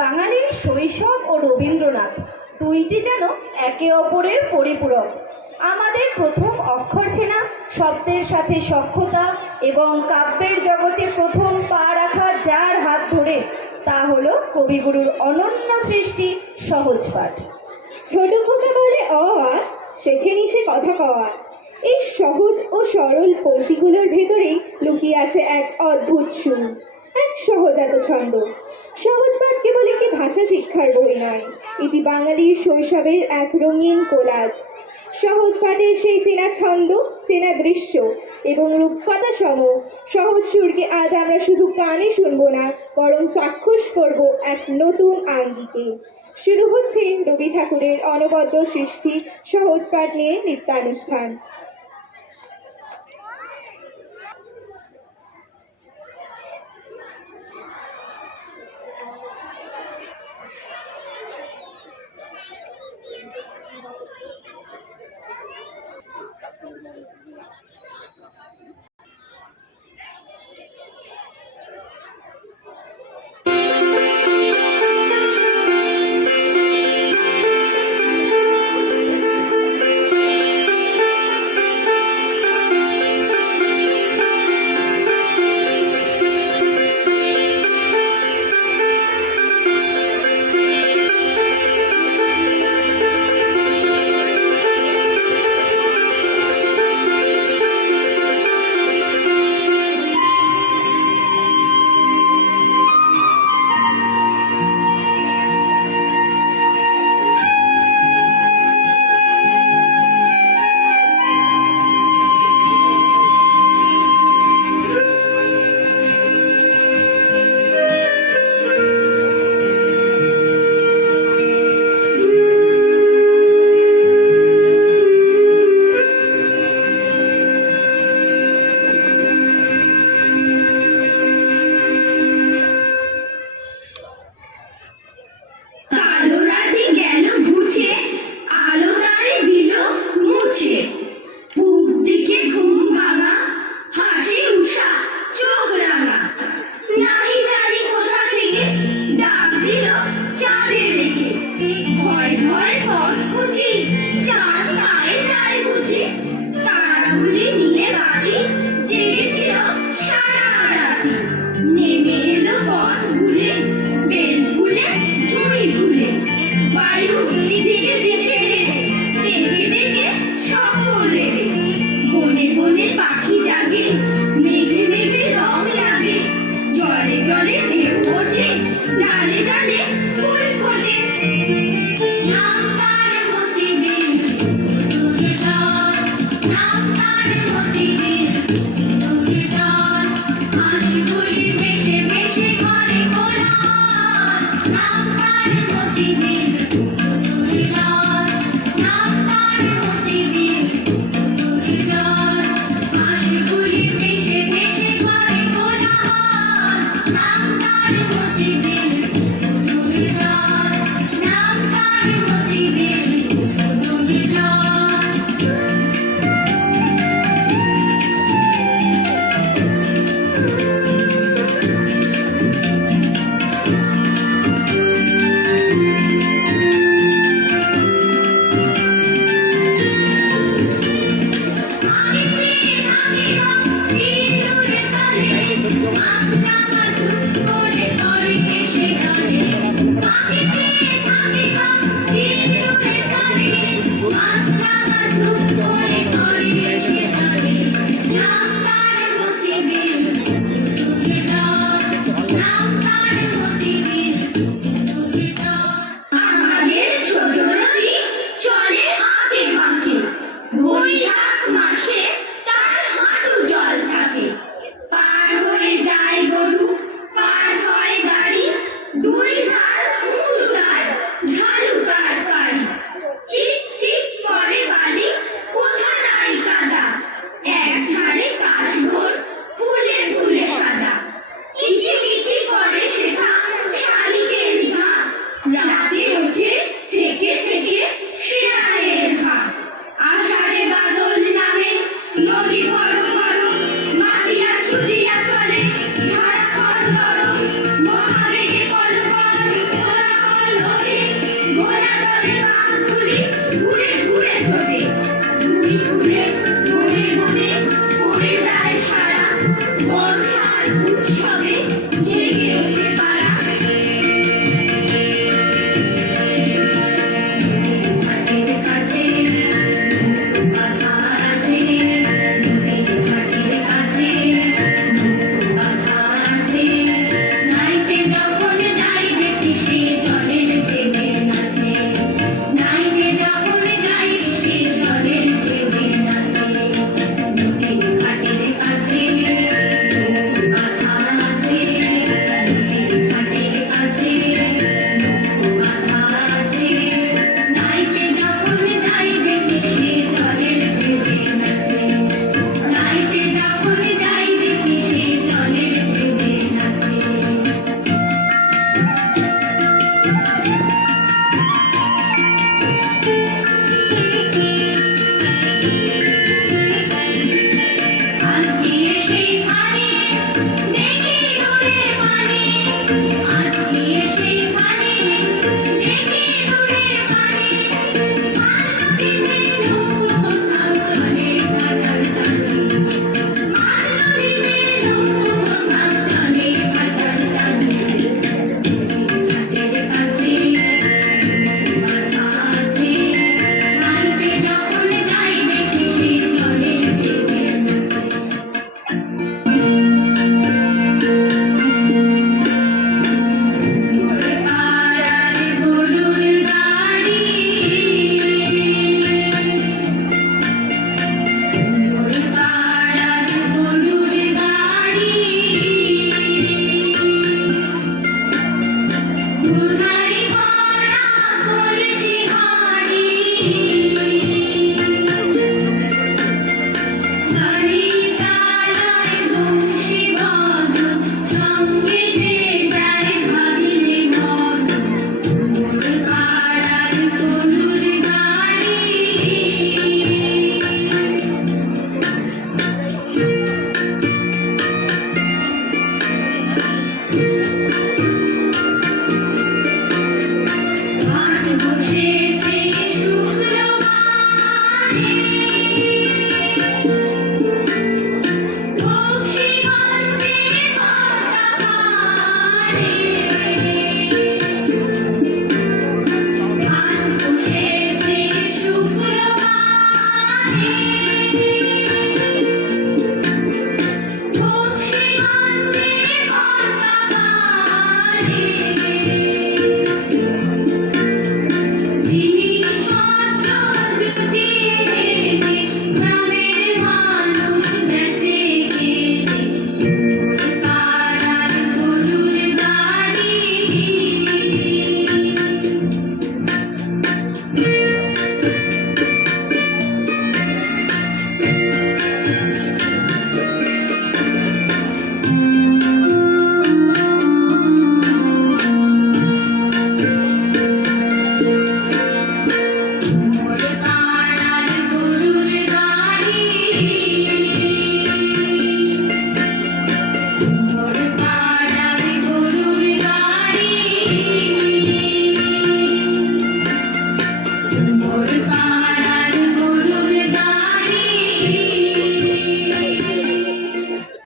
বাঙালির শৈশব ও রবীন্দ্রনাথ দুইটি যেন একে অপরের পরিপূরক। আমাদের প্রথম অক্ষর চেনা, শব্দের সাথে সখ্যতা এবং কাব্যের জগতে প্রথম পা রাখা যার হাত ধরে, তা হলো কবিগুরুর অনন্য সৃষ্টি সহজপাঠ। ছোট খোকা বলে অ আ, শেখে নিশে কথা কওয়া। এই সহজ ও সরল পংক্তিগুলোর ভেতরেই লুকিয়ে আছে এক অদ্ভুত সুর, এক সহজাত ছন্দ। সহজপাঠ কেবল একটি ভাষা শিক্ষার বই নয়, এটি বাঙালির শৈশবের এক রঙিন কোলাজ। সহজপাঠের সেই চেনা ছন্দ, চেনা দৃশ্য এবং রূপকথা সম সহজ সুরকে আজ আমরা শুধু কানে শুনবো না, বরং চাক্ষুষ করব এক নতুন আঙ্গিকে। শুরু হচ্ছে রবি ঠাকুরের অনবদ্য সৃষ্টি সহজপাঠ নিয়ে নৃত্যানুষ্ঠান। উৎসবে